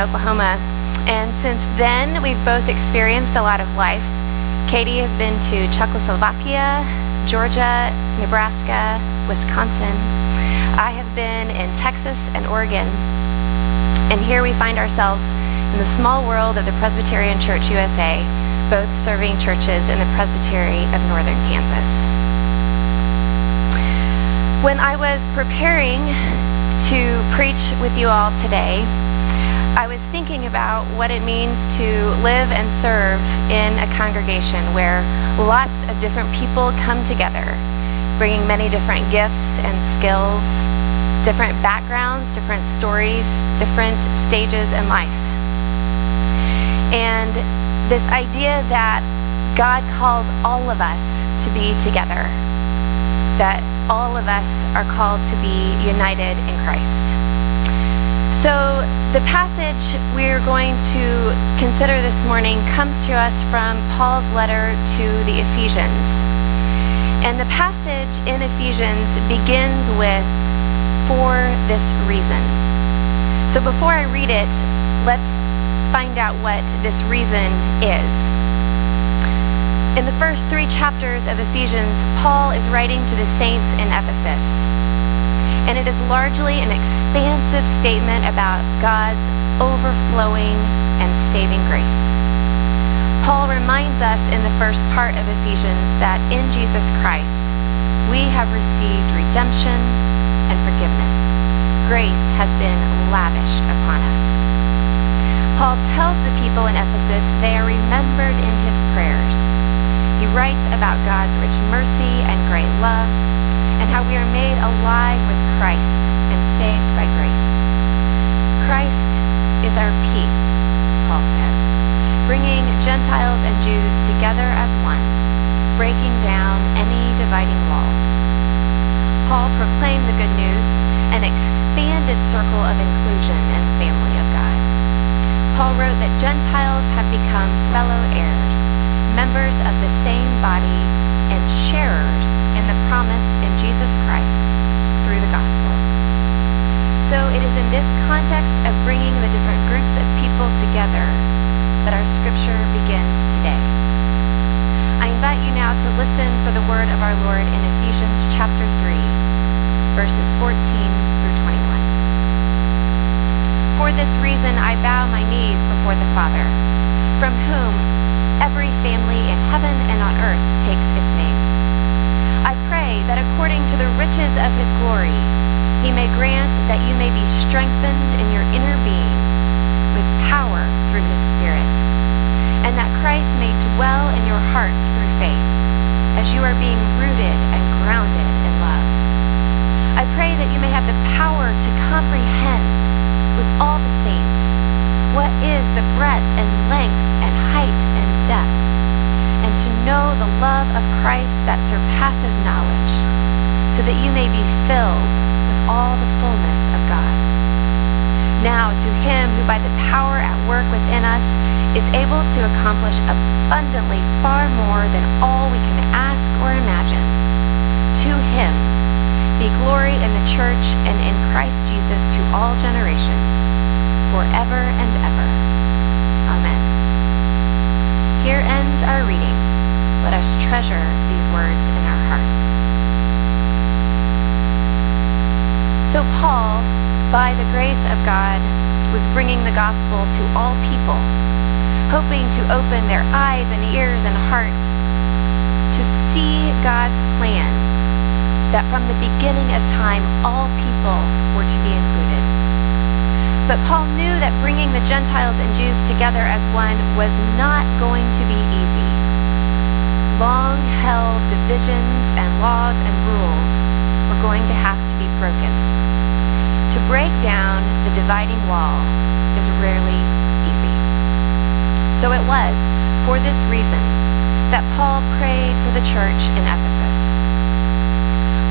in Oklahoma. And since then, we've both experienced a lot of life. Katie has been to Czechoslovakia, Georgia, Nebraska, Wisconsin. I have been in Texas and Oregon. And here we find ourselves in the small world of the Presbyterian Church USA, both serving churches in the Presbytery of Northern Kansas. When I was preparing to preach with you all today, I was thinking about what it means to live and serve in a congregation where lots of different people come together, bringing many different gifts and skills, different backgrounds, different stories, different stages in life. And this idea that God calls all of us to be together, that all of us are called to be united in Christ. So the passage we're going to consider this morning comes to us from Paul's letter to the Ephesians. And the passage in Ephesians begins with, "For this reason." So before I read it, let's find out what this reason is. In the first 3 chapters of Ephesians, Paul is writing to the saints in Ephesus. And it is largely an expansive statement about God's overflowing and saving grace. Paul reminds us in the first part of Ephesians that in Jesus Christ, we have received redemption and forgiveness. Grace has been lavished upon us. Paul tells the people in Ephesus they are remembered in his prayers. He writes about God's rich mercy and great love, and how we are made alive with Christ and saved by grace. Christ is our peace, Paul says, bringing Gentiles and Jews together as one, breaking down any dividing wall. Paul proclaimed the good news, an expanded circle of inclusion and family of God. Paul wrote that Gentiles have become fellow heirs, members of the same body, and sharers in the promise in Jesus Christ through the gospel. So it is in this context of bringing the different groups of people together that our scripture begins today. I invite you now to listen for the word of our Lord in Ephesians chapter 3, verses 14 through 21. "For this reason I bow my knees before the Father, from whom every family in heaven and on earth takes its name. I pray that according to the riches of his glory, he may grant that you may be strengthened in your inner being with power through his Spirit, and that Christ may dwell in your hearts through faith, as you are being rooted and grounded in love. I pray that you may have the power to comprehend with all the saints what is the breadth and length and height and depth, and to know the love of Christ that surpasses knowledge, so that you may be filled with all the fullness of God. Now to him who by the power at work within us is able to accomplish abundantly far more than all we can ask or imagine. To him be glory in the church and in Christ Jesus to all generations, forever and ever. Amen." Here ends our reading. Let us treasure these words in our hearts. So Paul, by the grace of God, was bringing the gospel to all people, hoping to open their eyes and ears and hearts to see God's plan, that from the beginning of time, all people were to be included. But Paul knew that bringing the Gentiles and Jews together as one was not going to be easy. Long-held divisions and laws and rules were going to have to be broken. To break down the dividing wall is rarely easy. So it was for this reason that Paul prayed for the church in Ephesus.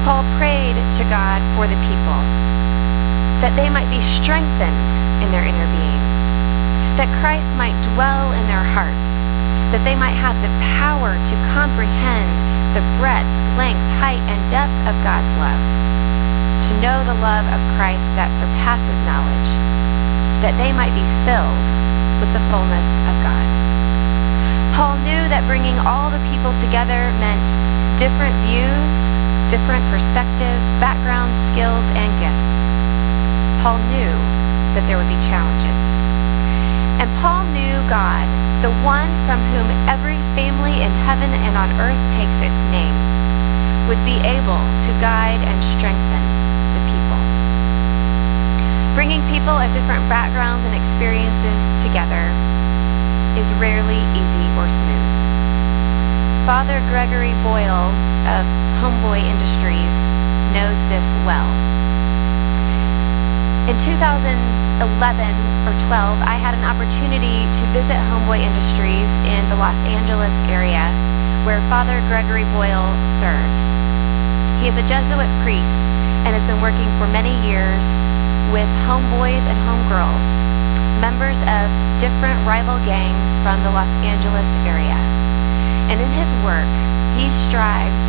Paul prayed to God for the people, that they might be strengthened in their inner being, that Christ might dwell in their hearts, that they might have the power to comprehend the breadth, length, height, and depth of God's love, to know the love of Christ that surpasses knowledge, that they might be filled with the fullness of God. Paul knew that bringing all the people together meant different views, different perspectives, backgrounds, skills, and gifts. Paul knew that there would be challenges. And Paul knew God, the one from whom every family in heaven and on earth takes its name, would be able to guide and strengthen the people. Bringing people of different backgrounds and experiences together is rarely easy or smooth. Father Gregory Boyle of Homeboy Industries knows this well. In 2011 or 12, I had an opportunity to visit Homeboy Industries in the Los Angeles area where Father Gregory Boyle serves. He is a Jesuit priest and has been working for many years with homeboys and homegirls, members of different rival gangs from the Los Angeles area. And in his work, he strives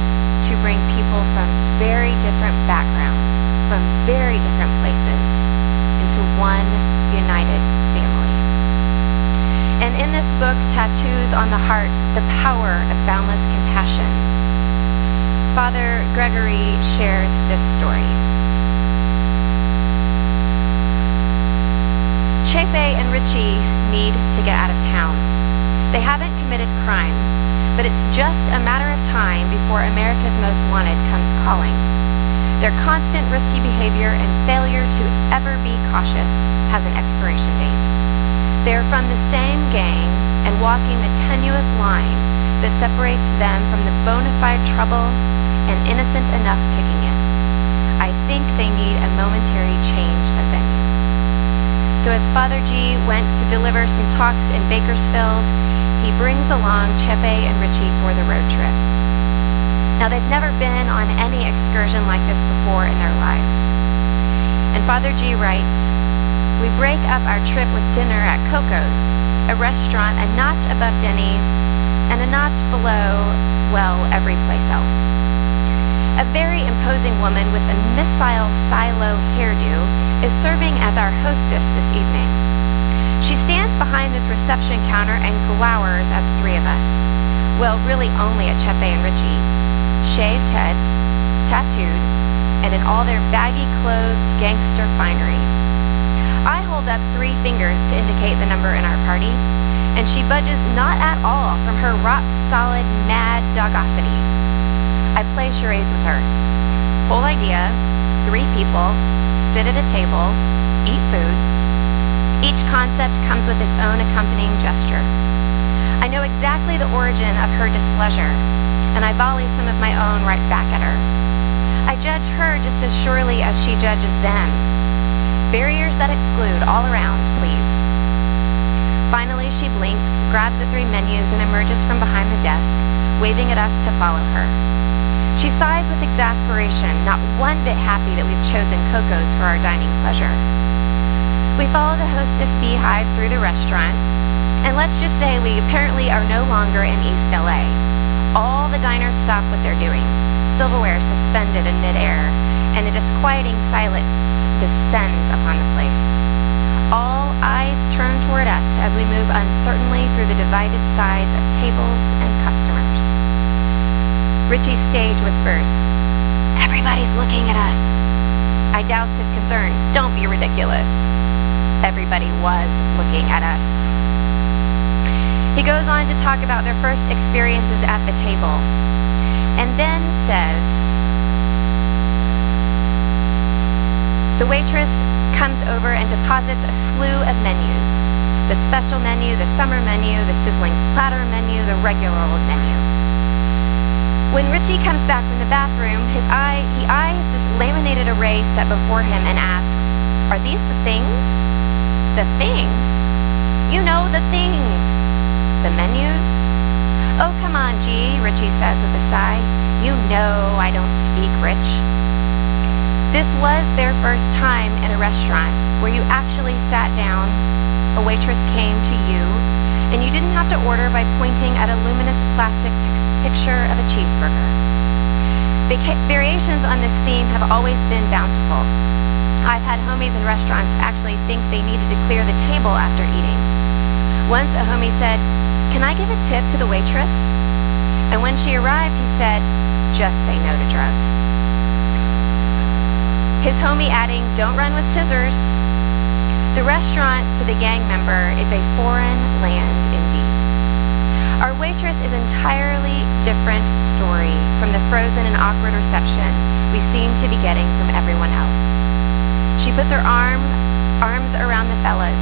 to bring people from very different backgrounds, from very different places, into one united family. And in this book, Tattoos on the Heart, The Power of Boundless Compassion, Father Gregory shares this story. Chepe and Richie need to get out of town. They haven't committed crime, but it's just a matter of time before America's Most Wanted comes calling. Their constant risky behavior and failure to ever be cautious has an expiration date. They're from the same gang and walking the tenuous line that separates them from the bona fide trouble and innocent enough kicking it. I think they need a momentary change of venue. So as Father G went to deliver some talks in Bakersfield, he brings along Chepe and Richie for the road trip. Now, they've never been on any excursion like this before in their lives. And Father G writes, "We break up our trip with dinner at Coco's, a restaurant a notch above Denny's and a notch below, well, every place else. A very imposing woman with a missile silo hairdo is serving as our hostess this evening. She stands behind this reception counter and glowers at the three of us. Well, really only at Chepe and Richie. Shaved heads, tattooed, and in all their baggy clothes, gangster finery. I hold up 3 fingers to indicate the number in our party, and she budges not at all from her rock-solid, mad dogosity. I play charades with her. Whole idea, 3 people, sit at a table, eat food. Each concept comes with its own accompanying gesture. I know exactly the origin of her displeasure, and I volley some of my own right back at her. I judge her just as surely as she judges them. Barriers that exclude all around, please. Finally, she blinks, grabs at 3 menus, and emerges from behind the desk, waving at us to follow her. She sighs with exasperation, not one bit happy that we've chosen Coco's for our dining pleasure. We follow the hostess beehive through the restaurant, and let's just say we apparently are no longer in East LA. All the diners stop what they're doing, silverware suspended in midair, and a disquieting silence descends upon the place. All eyes turn toward us as we move uncertainly through the divided sides of tables and customers. Richie's stage whispers, "Everybody's looking at us." I douse his concern. "Don't be ridiculous." Everybody was looking at us. He goes on to talk about their first experiences at the table, and then says, the waitress comes over and deposits a slew of menus. The special menu, the summer menu, the sizzling platter menu, the regular old menu. When Richie comes back from the bathroom, he eyes this laminated array set before him and asks, "Are these the things?" "The things? You know, the things. The menus?" "Oh, come on, G," Richie says with a sigh. "You know I don't speak Rich." This was their first time in a restaurant where you actually sat down, a waitress came to you, and you didn't have to order by pointing at a luminous plastic picture of a cheeseburger. Variations on this theme have always been bountiful. I've had homies in restaurants actually think they needed to clear the table after eating. Once a homie said, "Can I give a tip to the waitress?" And when she arrived, he said, "Just say no to drugs." His homie adding, "Don't run with scissors." The restaurant to the gang member is a foreign land indeed. Our waitress is an entirely different story from the frozen and awkward reception we seem to be getting from everyone else. She puts her arms around the fellas,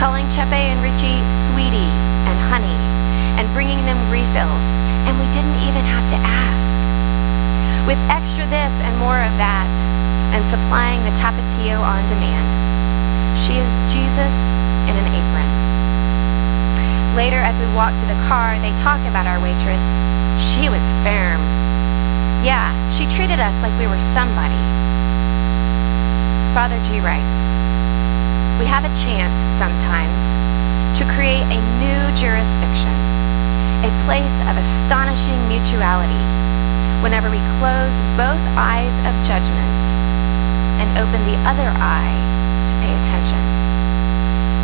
calling Chepe and Richie sweetie and honey, and bringing them refills, and we didn't even have to ask. With extra this and more of that, and supplying the tapatio on demand, she is Jesus in an apron. Later, as we walk to the car, they talk about our waitress. She was firm. Yeah, she treated us like we were somebody. Father G writes, "We have a chance sometimes to create a new jurisdiction, a place of astonishing mutuality, whenever we close both eyes of judgment and open the other eye to pay attention,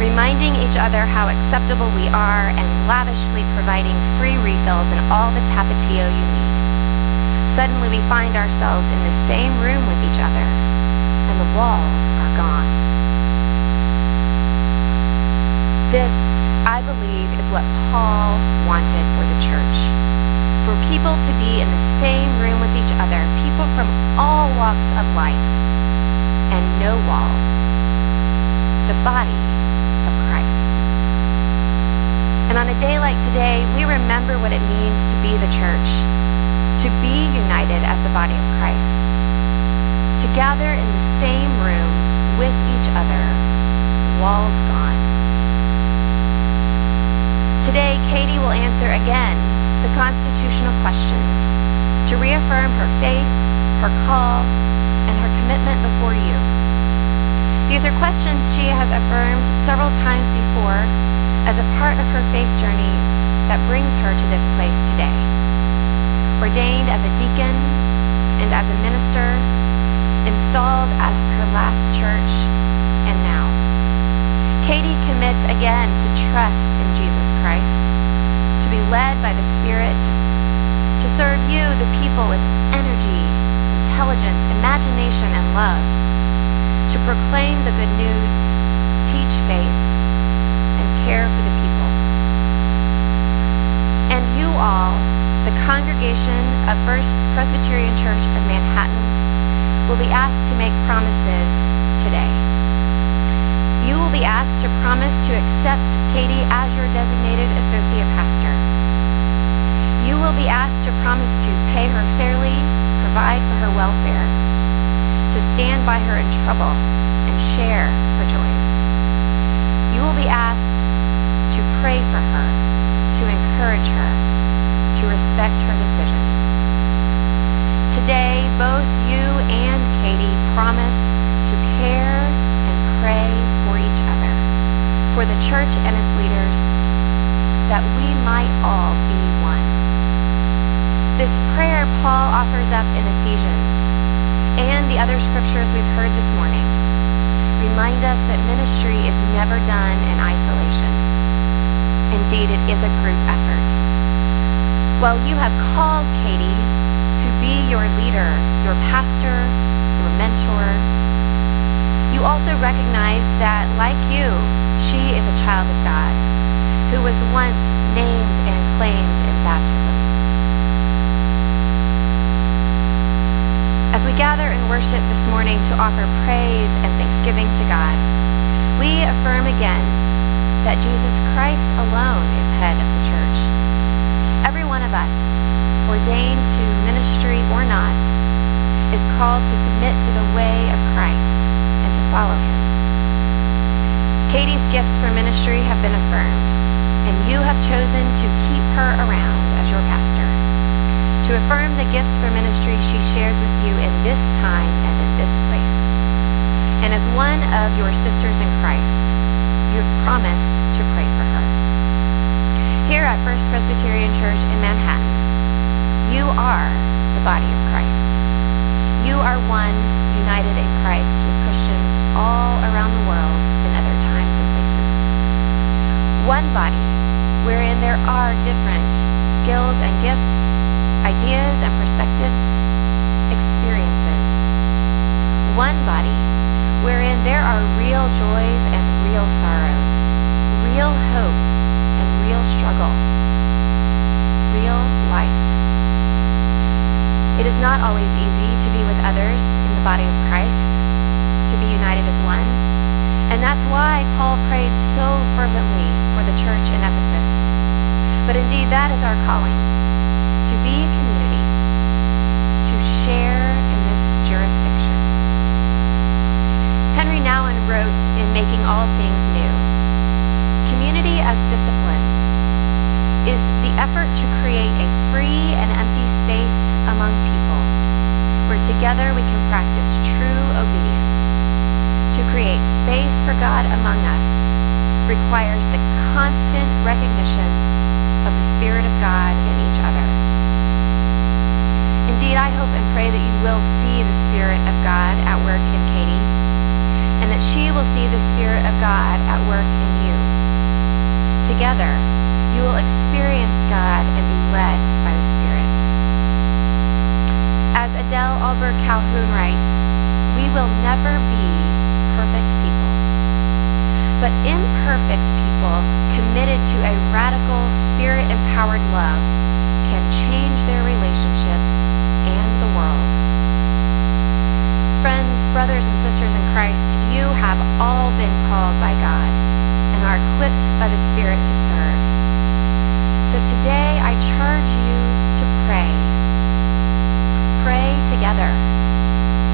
reminding each other how acceptable we are and lavishly providing free refills and all the tapatio you need. Suddenly we find ourselves in the same room with each other, and the walls are gone." This, I believe, is what Paul wanted for the church. For people to be in the same room with each other, people from all walks of life, and no walls. The body of Christ. And on a day like today, we remember what it means to be the church, to be united as the body of Christ, to gather in the same room with each other, walls gone. Today, Katie will answer again the constitutional questions to reaffirm her faith, her call, and her commitment before you. These are questions she has affirmed several times before as a part of her faith journey that brings her to this place today. Ordained as a deacon and as a minister, installed at her last church, and now. Katie commits again to trust in Jesus Christ, to be led by the Spirit, to serve you, the people, with energy, intelligence, imagination, and love, to proclaim the good news, teach faith, and care for the people. And you all, the congregation of First Presbyterian Church of Manhattan, will be asked to make promises today. You will be asked to promise to accept Katie as your designated associate pastor. You will be asked to promise to pay her fairly, provide for her welfare, to stand by her in trouble, and share her joys. You will be asked to pray for her, to encourage her, to respect her decisions. Today, both you and Katie promise to care and pray for each other, for the church and its leaders, that we might all be one. This prayer Paul offers up in Ephesians and the other scriptures we've heard this morning remind us that ministry is never done in isolation. Indeed, it is a group effort. While you have called Katie to be your leader, your pastor, your mentor, you also recognize that, like you, she is a child of God who was once named and claimed in baptism. As we gather in worship this morning to offer praise and thanksgiving to God, we affirm again that Jesus Christ alone is head of the church. Every one of us, ordained to ministry or not, is called to submit to the way of Christ and to follow him. Katie's gifts for ministry have been affirmed, and you have chosen to keep her around as your pastor, to affirm the gifts for ministry she shares with you in this time and in this place. And as one of your sisters in Christ, you have promised to pray for her. Here at First Presbyterian Church in Manhattan, you are the body of Christ. You are one united in Christ with Christians all around the world in other times and places. One body wherein there are different skills and gifts, ideas and perspectives, experiences. One body wherein there are real joys and real sorrows, real hope and real struggle, real life. It is not always easy to be with others in the body of Christ, to be united as one. And that's why Paul prayed so fervently for the church in Ephesus. But indeed, that is our calling, to be a community, to share in this jurisdiction. Henry Nouwen wrote in Making All Things New, community as discipline is the effort to create a free and empty space among people where together we can practice true obedience. To create space for God among us requires the constant recognition of the Spirit of God in each other. Indeed, I hope and pray that you will see the Spirit of God at work in Katie, and that she will see the Spirit of God at work in you. Together, you will experience God and be led by the Spirit. As Adele Alberg Calhoun writes, we will never be perfect people, but imperfect people committed to a radical, Spirit-empowered love can change their relationships and the world. Friends, brothers and sisters in Christ, you have all been called by God and are equipped by the Spirit to serve. So today I charge you to pray. Pray together.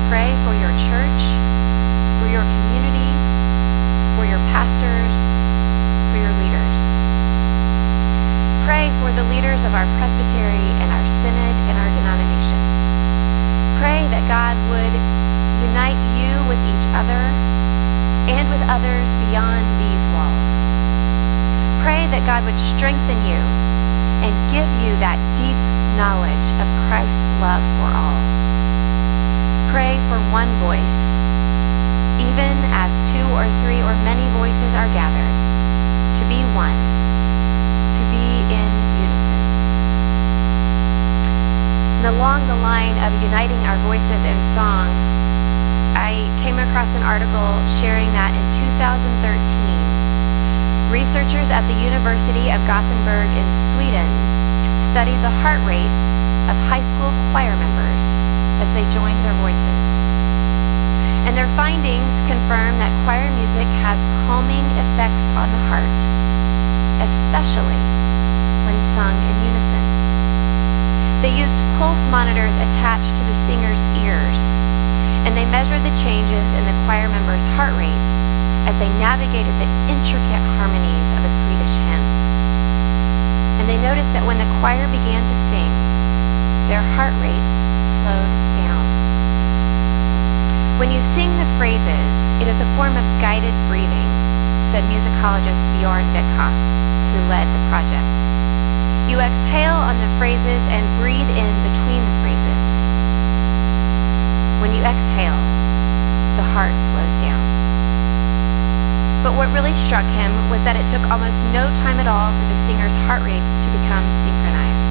Pray for your church, for your community, for your pastors, for your leaders. Pray for the leaders of our presbytery and our synod and our denomination. Pray that God would unite you with each other and with others beyond these walls. Pray that God would strengthen you and give you that deep knowledge of Christ's love for all. Pray for one voice, even as two or three or many voices are gathered, to be one, to be in unison. And along the line of uniting our voices in song, I came across an article sharing that in 2013, researchers at the University of Gothenburg in Sweden studied the heart rates of high school choir members as they joined their voices. And their findings confirm that choir music has calming effects on the heart, especially when sung in unison. They used pulse monitors attached to the singer's ears, and they measured the changes in the choir members' heart rates as they navigated the intricate harmonies of a Swedish hymn. And they noticed that when the choir began to sing, their heart rates slowed down. When you sing the phrases, it is a form of guided breathing, said musicologist Bjorn Witkhoff, who led the project. You exhale on the phrases and breathe in between the phrases. When you exhale, the heart slows down. But what really struck him was that it took almost no time at all for the singer's heart rates to become synchronized.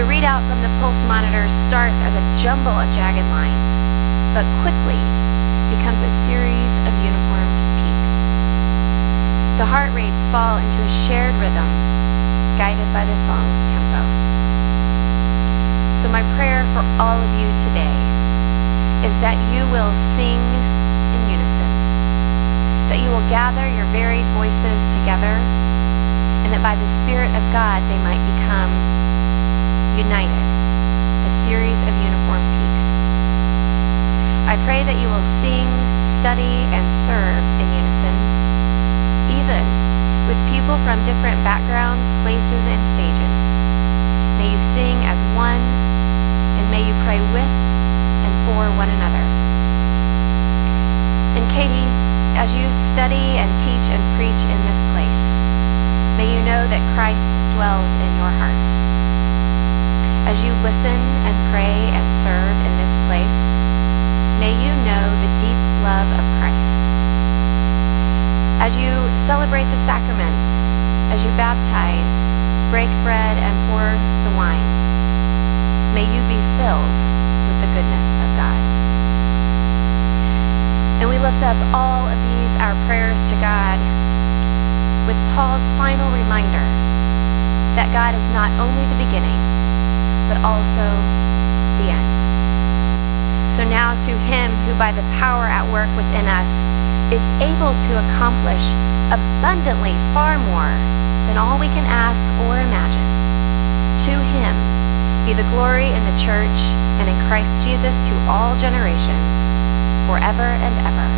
The readout from the pulse monitor starts as a jumble of jagged lines, but quickly becomes a series of uniformed peaks. The heart rates fall into a shared rhythm, guided by the song's tempo. So my prayer for all of you today is that you will sing in unison, that you will gather your varied voices together, and that by the Spirit of God they might become united, a series of uniform peaks. I pray that you will sing, study, and serve in unison, even with people from different backgrounds, places, and stages. May you sing as one, and may you pray with and for one another. And Katie, as you study and teach and preach in this place, may you know that Christ dwells in your heart. As you listen and pray and serve in this place, may you know the deep love of Christ. As you celebrate the sacraments, as you baptize, break bread, and pour the wine, may you be filled with the goodness of God. And we lift up all of these, our prayers to God, with Paul's final reminder that God is not only the beginning, but also the end. So now to him who by the power at work within us is able to accomplish abundantly far more than all we can ask or imagine. To him be the glory in the church and in Christ Jesus to all generations, forever and ever.